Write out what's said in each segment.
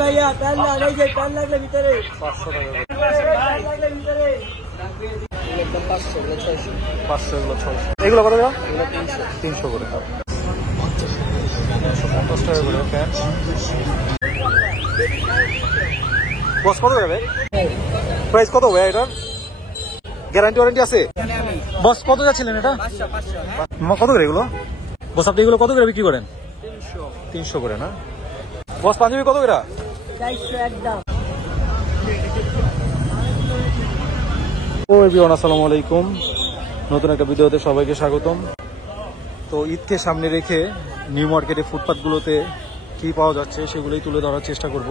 ভাইয়া প্যান লাগলে যে প্যান লাগলে ভিতরে 500 টাকা করে। প্যান লাগলে ভিতরে একদম 500 এগুলো 600 500 এগুলো 600। এগুলো কত টাকা? এগুলো 300 করে। 150 টাকা করে প্যান্ট। বস কত যাবে? প্রাইস কত ভাই এটার? গ্যারান্টি ওয়ারেন্টি আছে? বস কত যাচ্ছিলেন এটা? 500 কত করে এগুলো? বস আপনি এগুলো কত করে বিক্রি করেন? 300 করে না? বস পাঞ্জাবি কত করে? 400 একদম। ও এভরিওয়ান, আসসালামু আলাইকুম। নতুন একটা ভিডিওতে সবাইকে স্বাগতম। তো ঈদকে সামনে রেখে নিউ মার্কেটে ফুটপাথগুলোতে কি পাওয়া যাচ্ছে সেগুলোই তুলে ধরার চেষ্টা করব।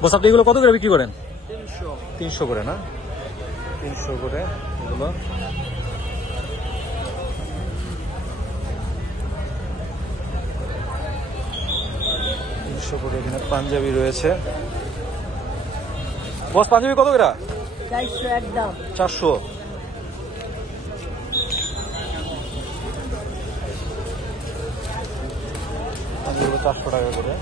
বস আপনি এগুলো কত করে বিক্রি করেন? 300 করে না? 300 করে এগুলো। এখানে পাঞ্জাবি রয়েছে। বস পাঞ্জাবি কত করে? 400 একদম। 400। পাঞ্জাবি 400 টাকা করে।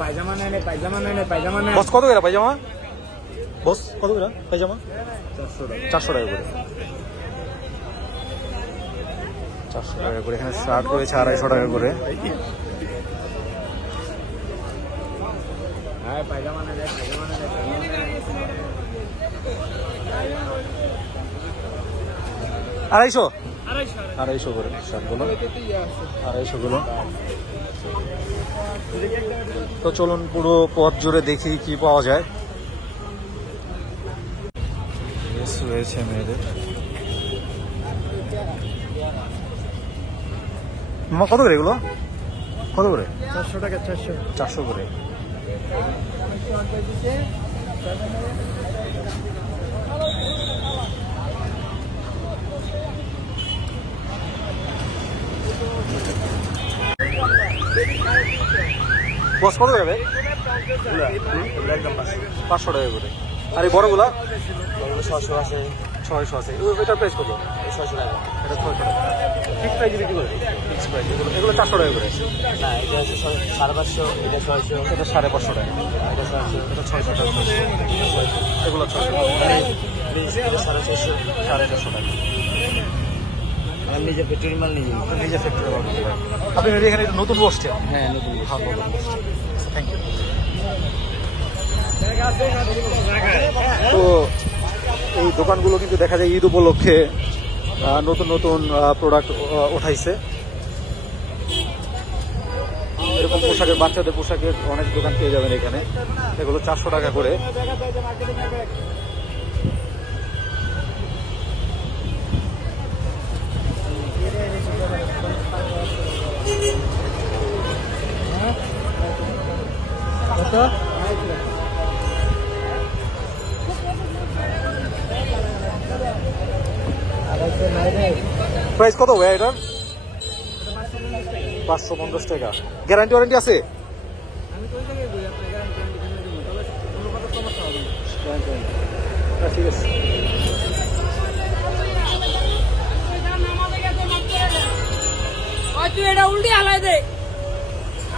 পায়জামা নেই, পায়জামা নেই, পায়জামা নেই। বস কত করে পায়জামা? বস কত করে পায়জামা? 400 টাকা করে। 400 টাকা করে। এখানে শার্ট রয়েছে 250 টাকা করে। পায়জামা নেই, পায়জামা নেই। 250 করে শার্টগুলো। 250 গুলো। তো চলুন পুরো পথ জুড়ে দেখি কি পাওয়া যায়। রয়েছে মেয়েদের। কত করে এগুলো? কত করে? 400 টাকা। 400 করে। বস কত যাবে? 500 টাকা করে। আর এই বড়গুলা? 600 আছে। 600 আছে। এটার প্রাইস কত? 600 টাকা। এটা 600 টাকা। ফিক্স প্রাইস বিক্রি করে? Fix price. এগুলো 400 টাকা করে। না, এটা হচ্ছে 550, এটা 600, এটা 550 টাকা। এটা 600, এটা 600 টাকা। এগুলো 600 টাকা। এটা 450, 450 টাকা। আর নিজে পেট্রোল মাল নিজে। নিজে ফ্যাক্টরি বানাতে পারেন। আপনি এখানে নতুন বসছেন? হ্যাঁ, নতুন। Thank you. তো এই দোকানগুলো কিন্তু দেখা যায় ঈদ উপলক্ষে নতুন নতুন প্রোডাক্ট উঠাইছে। এরকম পোশাকের, বাচ্চাদের পোশাকের অনেক দোকান পেয়ে যাবেন এখানে। এগুলো 400 টাকা করে। প্রাইস কত ভাই এটার? 550 টাকা। গ্যারান্টি ওয়ারেন্টি আছে? ঠিক আছে। তুই এটা উল্টে হালাই দে।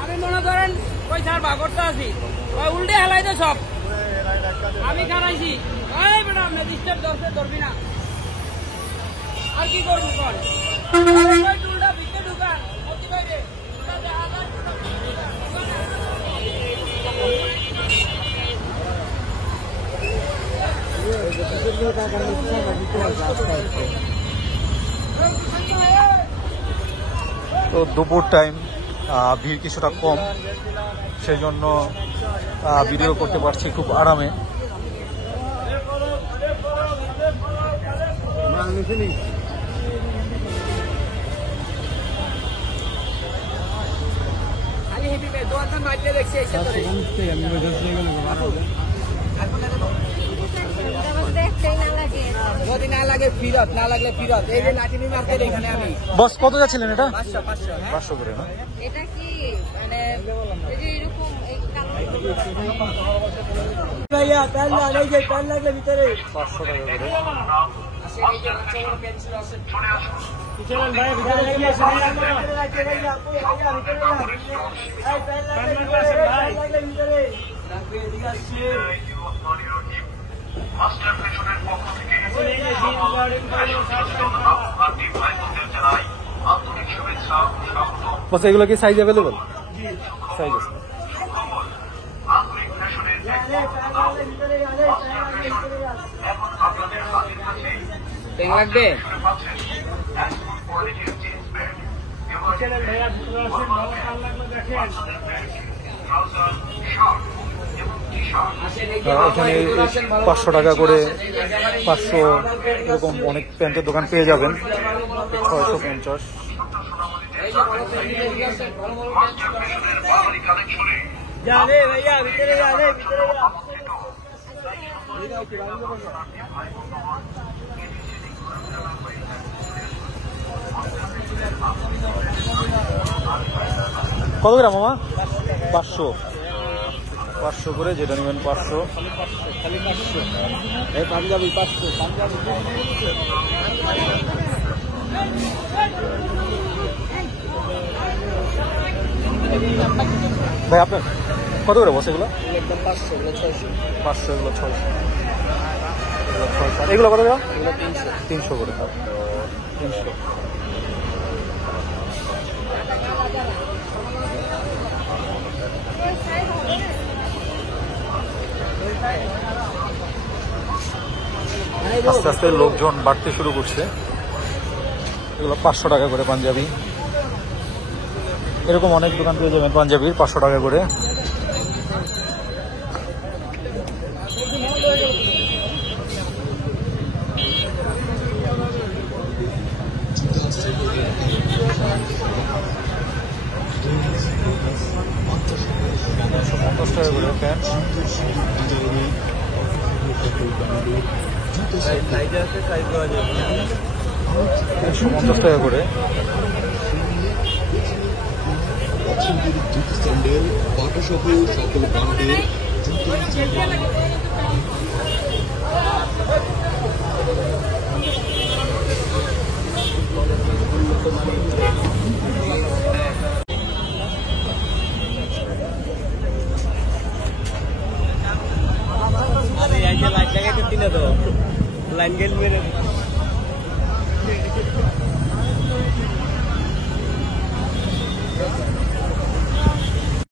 আমি মনে করেন পয়সার ভাগরটা আছি, উল্টে হালাই দে সব। আমি খারাইছি। বেটা আপনি ডিস্টার্ব ধরবি না। আর কি করবো কর? টুলটা ভিতরে ঢুকান। তো দুপুর টাইম, ভিড় কিছুটা কম, সেই জন্য ভিডিও করতে পারছি খুব আরামে। যদি না লাগে ফিরত, না লাগলে ফিরত। এই যে লাঠি নিয়ে মারতে এখানে আমি। বস কত যাচ্ছিলেন এটা? 500, 500 করে না? এটা কি মানে এই যে এরকম ভাইয়া প্যান লাগলে যে প্যান লাগলে ভিতরে 500 টাকা করে। বস এগুলো কি সাইজ অ্যাভেলেবল? সাইজ আছে। পেন লাগবে? এখানে 500 টাকা করে 500 এরকম অনেক প্যান্টের দোকান পেয়ে যাবেন। 650। जाने भैया भीतर जाने भीतर কত গ্রাম মামা? 500 500 করে, যেটা নেবেন 500। खाली 500 এই পাঞ্জাবি 500 পাঞ্জাবি ভাই আপনার কত করে বসে এগুলো? একদম 500 এগুলো 600 500, এগুলো 600, এগুলো 600। এগুলো কত গ্রাম? এগুলো 300 300 করে। 300। আস্তে আস্তে লোকজন বাড়তে শুরু করছে। এগুলো 500 টাকা করে পাঞ্জাবি। এরকম অনেক দোকান পেয়ে যাবেন পাঞ্জাবির 500 টাকা করে। $50 টাকা করে প্যান্ট। সাইজ আছে সাইজ পাওয়া যাবে 150 টাকা করে। স্যান্ডেল বাটা সহ সকল ব্র্যান্ডের জুতো अरे ऐसे लाइट लगा के तीन तो लाइन गेट में